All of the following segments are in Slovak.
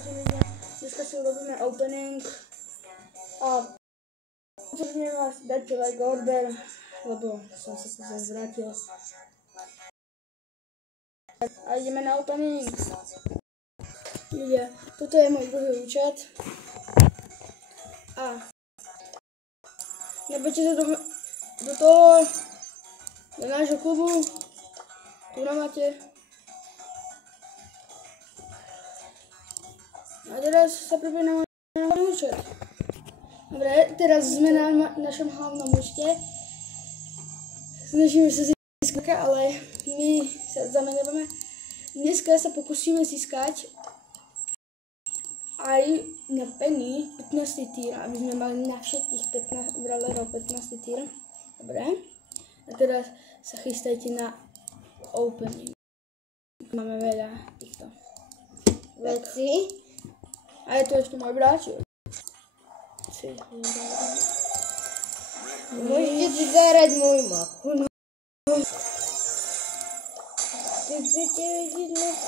Čaute lidi, dneska si urobíme opening a upozorňujem vás, dajte like order, lebo som sa tu zase vrátil. A ideme na opening. Ľudia, toto je môj druhý účet a nebojte sa do toho, do nášho klubu, tu na máte. A teraz sa pripojíme na môj účet. Dobre, teraz sme na našom hlavnom účte. Snažíme sa získať, ale my sa zameriavame. Dneska sa pokúsime získať aj na penny 15. tier, aby sme mali na všetkých 15 brawlerov 15. tier. Dobre. A teraz sa chystajte na opening. Máme veľa týchto veci. A je tu ešte môj bráček. Môžete si zahrať môj mapu. Ty chcete vidieť mapu?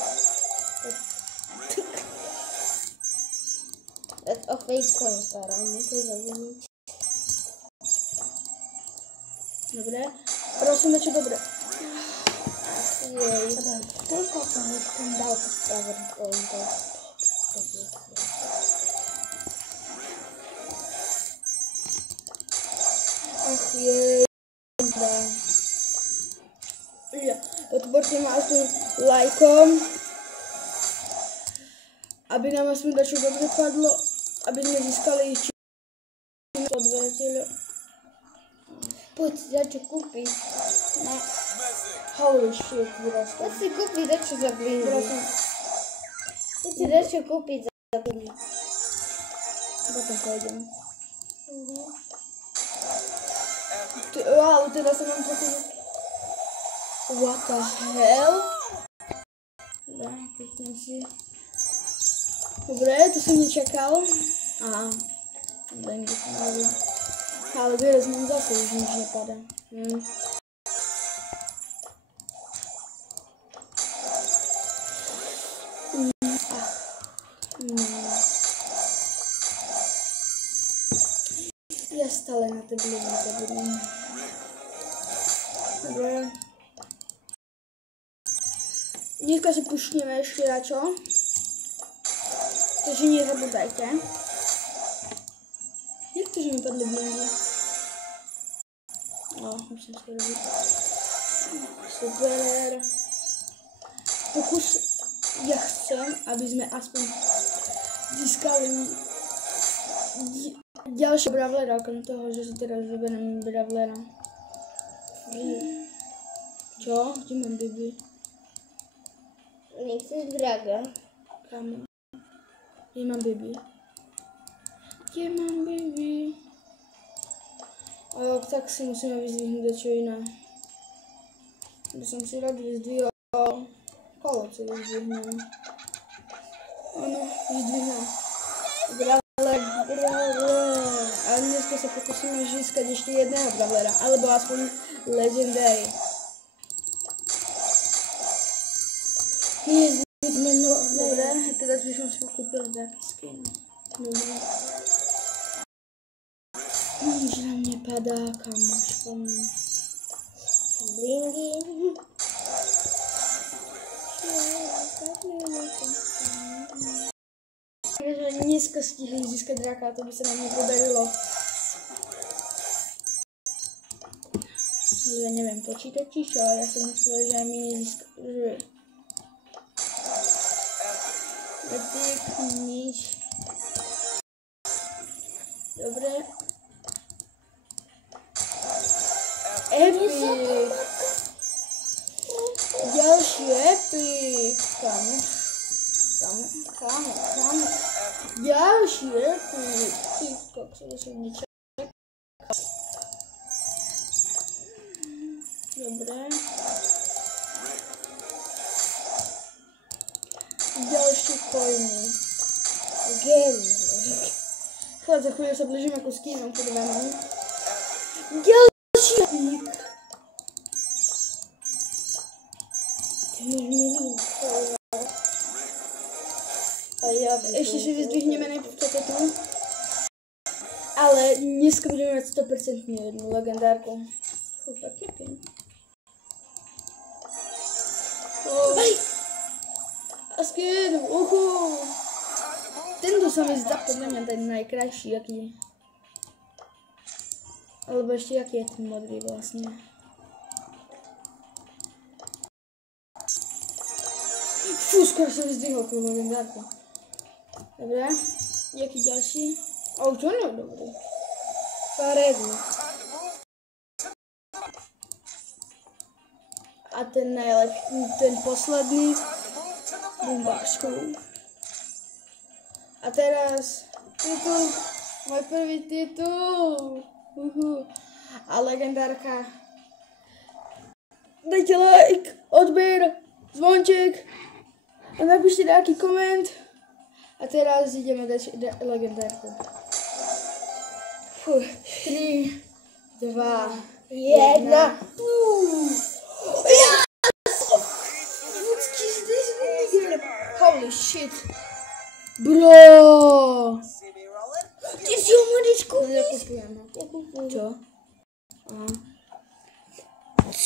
That's a fake coin, para môžete zavrniť. Dobre. Prosím, čo dobre. Jej. Koľko som už tam dal power coin? Ach jej. Ja, podporte ma aspoň lajkom, aby nám aspoň dačo dobre padlo, aby sme získali odberateľov. Poď si dačo kúpiť. No. Holy shit, vyrastol. Poď si kúpiť dačo za blingy. Poď si dačo kúpiť za blingy. Potom pôjdem. Wow, teda sa mám trochu... What the hell? Dobre, kliknem si. Dobre, to som nečakal. Aha. Dajme to tam. Ale teraz mám zase už nič nepadá. Ja stále na tej blinke budem. Dobre. Dneska si pušneme ešte dačo. Takže nezabudajte. Jak to, že mi padli blinky? No, musím skoro robiť. Super. Ja chcem, aby sme aspoň získali ďalšie brawlera, okrem toho, že si teraz vyberiem brawlera. Čo? Kde mám Bibi? Nechceš draga? Kam? Kde mám Bibi? Kde mám Bibi? Tak si musíme vyzdvihnúť dačo iné. By som si rád vyzdvihol. Kolo si vyzdvihnem. Áno, vyzdvihnem. Brawler. A dneska sa pokúsime získať ešte jedného brawlera, alebo aspoň legendary. Dobre, teraz by som si kúpil taký skin. Dobre. Nič nám nepadá, kamoško. Blingy. Dneska stihli získať draka, to by sa nám nepodarilo. Ale ja neviem počítať či čo, ja som myslel, že aj my nezískali. Kniž. Dobre. Epic. Ďalší epic. Kam. Ďalší epic. Ty kokso, som nečakal. Dobre. Ďalší coiny. Za chvíľu sa blížim ako s kínom, chodovám. Ďalší epic. Ty máš milión. A ja Ešte si vyzdvihneme najprv toto tu. Ale dneska budeme mať 100% jednu legendárku. Pekne. Aj! Askin, Tento sa mi zdá podľa mňa ten najkrajší, aký. Alebo ešte aký je ten modrý vlastne. Fú, skoro som vyzdvihol tú legendárku. Dobre, jaký ďalší? O, to nie je dobrý. Faredný. A ten najlepší, ten posledný. Bumbašku. A teraz titul, môj prvý titul. A legendárka. Dajte like, odber, zvonček a napíšte nejaký koment. A teraz ideme dať legendárku. 3, 2, 1. Holy shit. Bro! Ty si ho môžeš kúpiť? Nekupujem ho. Čo? Aha.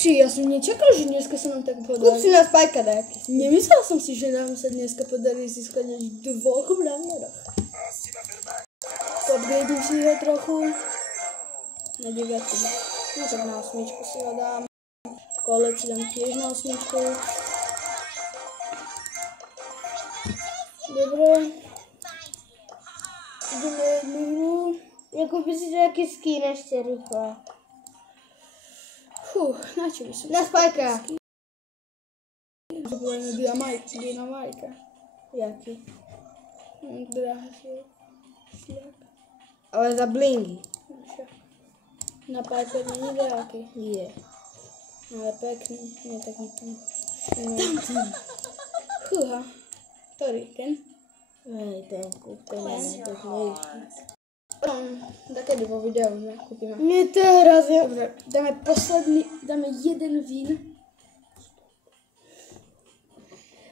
Ja som nečakal, že dneska sa nám tak podarí. Kúp si na Spajka nejaký. Nemyslel som si, že nám sa dneska podarí získať až 2 bramoroch. Upgradeím si ho trochu. Na 9. No tak na 8 si ho dám. Kolec si dám tiež na 8. Dobre. Ideme jednu hru. Nekúpi si nejaký skin ešte rýchlo. Na čo by som... Na Spajka. Zabudeme Dynamajka. Jaký? Drahšie. Šľak. Ale za blingy. Na Piper není nejaký. Je. Ale pekný. Nie taký ten. Fúha. Ktorý? Ten? Hej, ten kúp, ten je najpeknejší. Takedy vo videu, že kúpime. Nie teraz. Dobre, dáme jeden vín.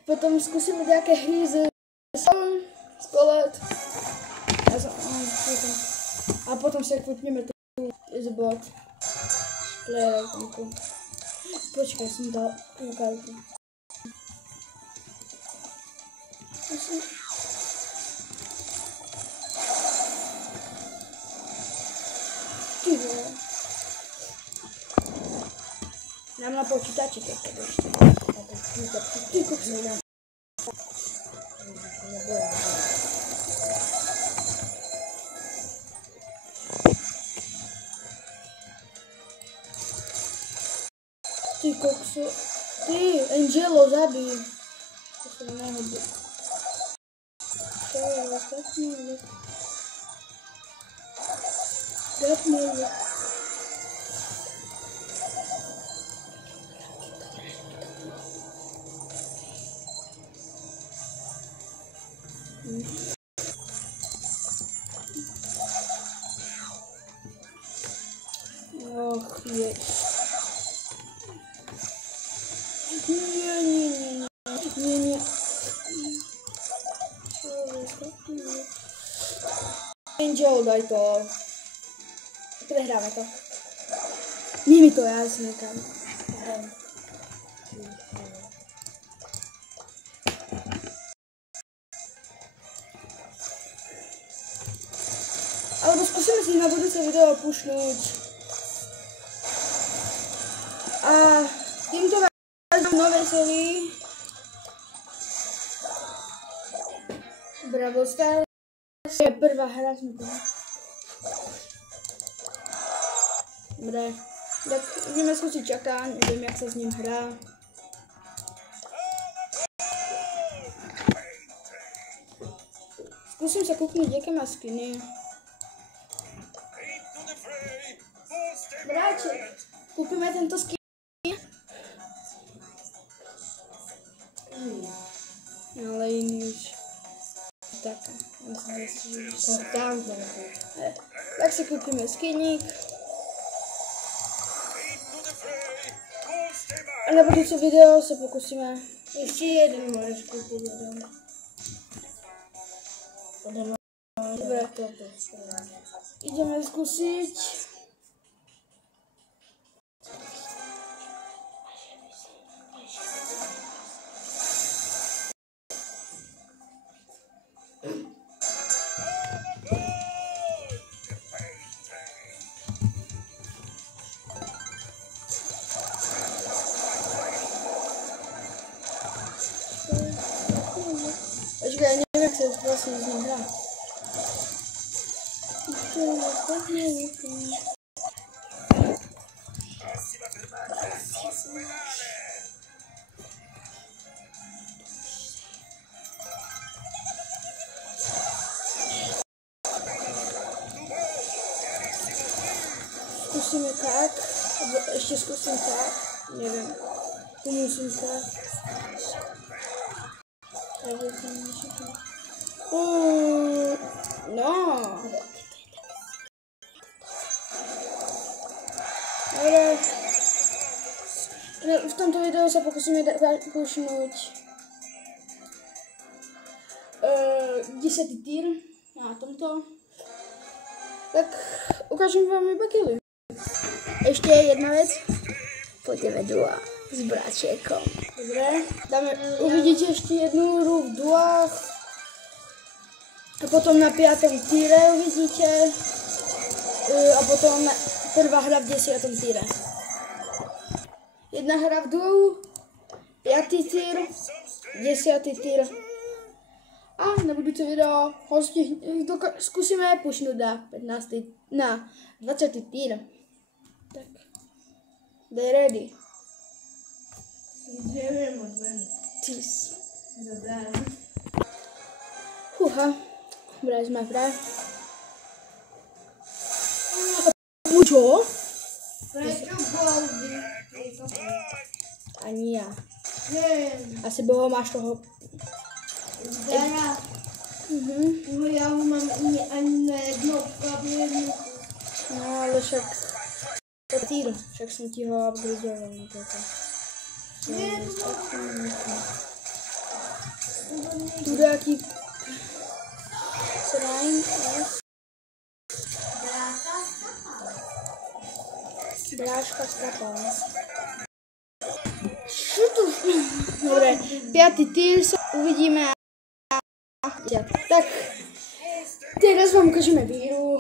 Potom skúsime nejaké hry z Spolet. A potom si ekvipneme tú zbot. Player iconiku. Počkaj, som dal tú kartu. Ty vole. Mám na počítači toto ešte. Ty kokso. Ty kokso. Ty, Angelo, zabij. To sa nehodí. Čo je, Zapni. Och, jest. Nie. Angel, daj to. Prehráme to. Nie mi to, ja si nekám. Alebo skúsime si na budúce video pušnúť. A týmto vám nové sérii. Bravo Star. Je prvá hra som to. Dobre, tak ideme skúsiť čaká, neviem jak sa s ním hrá. Skúsim sa kúknúť, aké má skiny. Bráče, kúpime tento skin. Ale iný už. Taká. Tak si kúpime skiník. A na budúce video sa pokúsime. Ešte jeden môžeš kúpiť. Dobre. Ideme skúsiť. Počkaj, neviem, jak sa vlastne z ním hrá. Skúsime tak, alebo ešte skúsim tak, neviem. Tu musím tak. No. Dobre. V tomto videu sa pokúsime pušnúť 10. tier na tomto. Tak ukážem vám iba killy. Ešte jedna vec. Poďme duo s bračekom. Dobre, uvidíte ešte jednu hru v duách. A potom na 5. tiere uvidíte. A potom prvá hra v 10. tiere. Jedna hra v duu, 5. tier, 10. tier. A na budúce video skúsime pušnúť na 20. tier. Tak, daj ready. Ideme od ven. Tis. Dobre. Fúha, brali sme vraj. Čo? Prečo goldy? Ani ja. Neviem. Asi boho máš toho. Dara. Ja ho mám ani na jedno jednu. No ale však to týr, však som ti ho upgradeoval na toto. Tudáky srajn. Bráška skapala. Čo tu? Dobre, 5. tier sa uvidíme. Tak, teraz vám ukážeme výhru.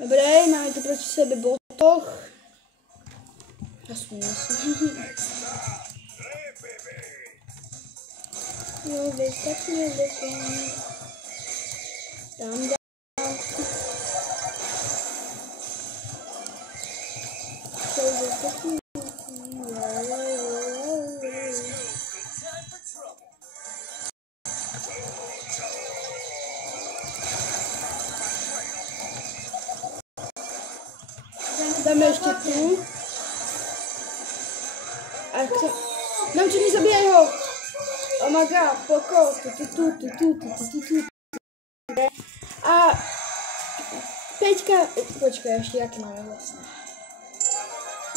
Dobre, máme tu proti sebe botoch. Aspoň nesmím. No, bez tak nebekom. Tam dám. Čo je taký? Dáme ešte tu. A chce... Namči, nezabíjaj ho! Oh my god, pokoj. A... 5. Počkaj, ešte aký máme vlastne.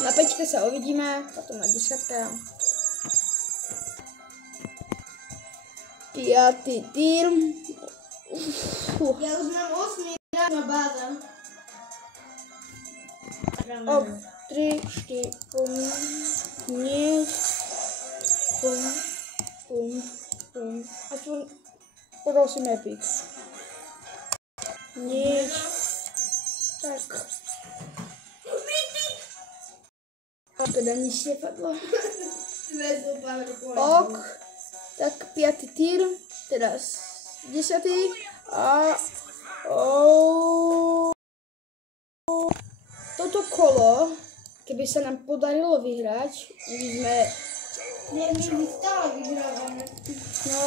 Na 5 sa uvidíme, potom na 10. 5. tier. Ja už mám 8 na báza. Ok, 3, 4, pum, nie, pum, pum, pum. Aspoň prosím epic. Nieč. Tak. A teda nič nepadlo. Ok. Tak 5. tier, teraz 10. A... Toto kolo, keby sa nám podarilo vyhrať, by sme... Nie, my stále vyhrávame. No,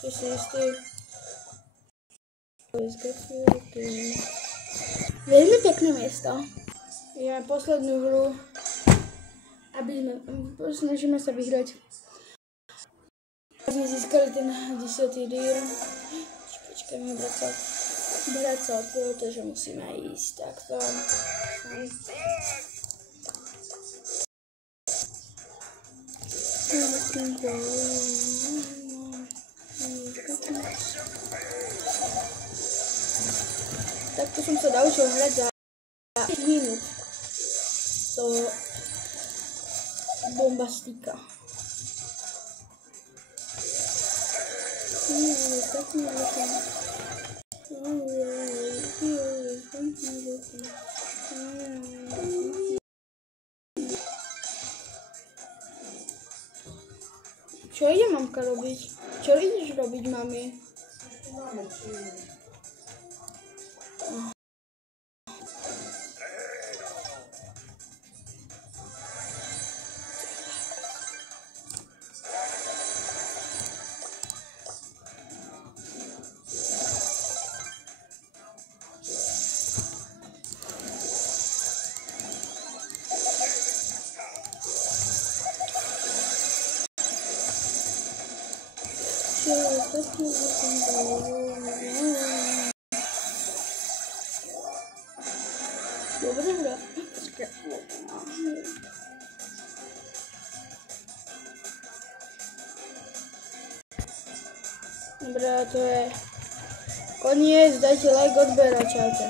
to si istý. Veľmi pekné miesto. Ideme poslednú hru, aby sme... Snažíme sa vyhrať. Sme získali ten 10. tier. Počkajme, brať sa otvoril, takže musíme ísť takto. Takto som sa naučil hrať za 5 minút. To bombastika. Čo ide mamka robiť? Čo ideš robiť, mami? Dobre hra. Dobre, to je koniec. Dajte like, odber a čaute.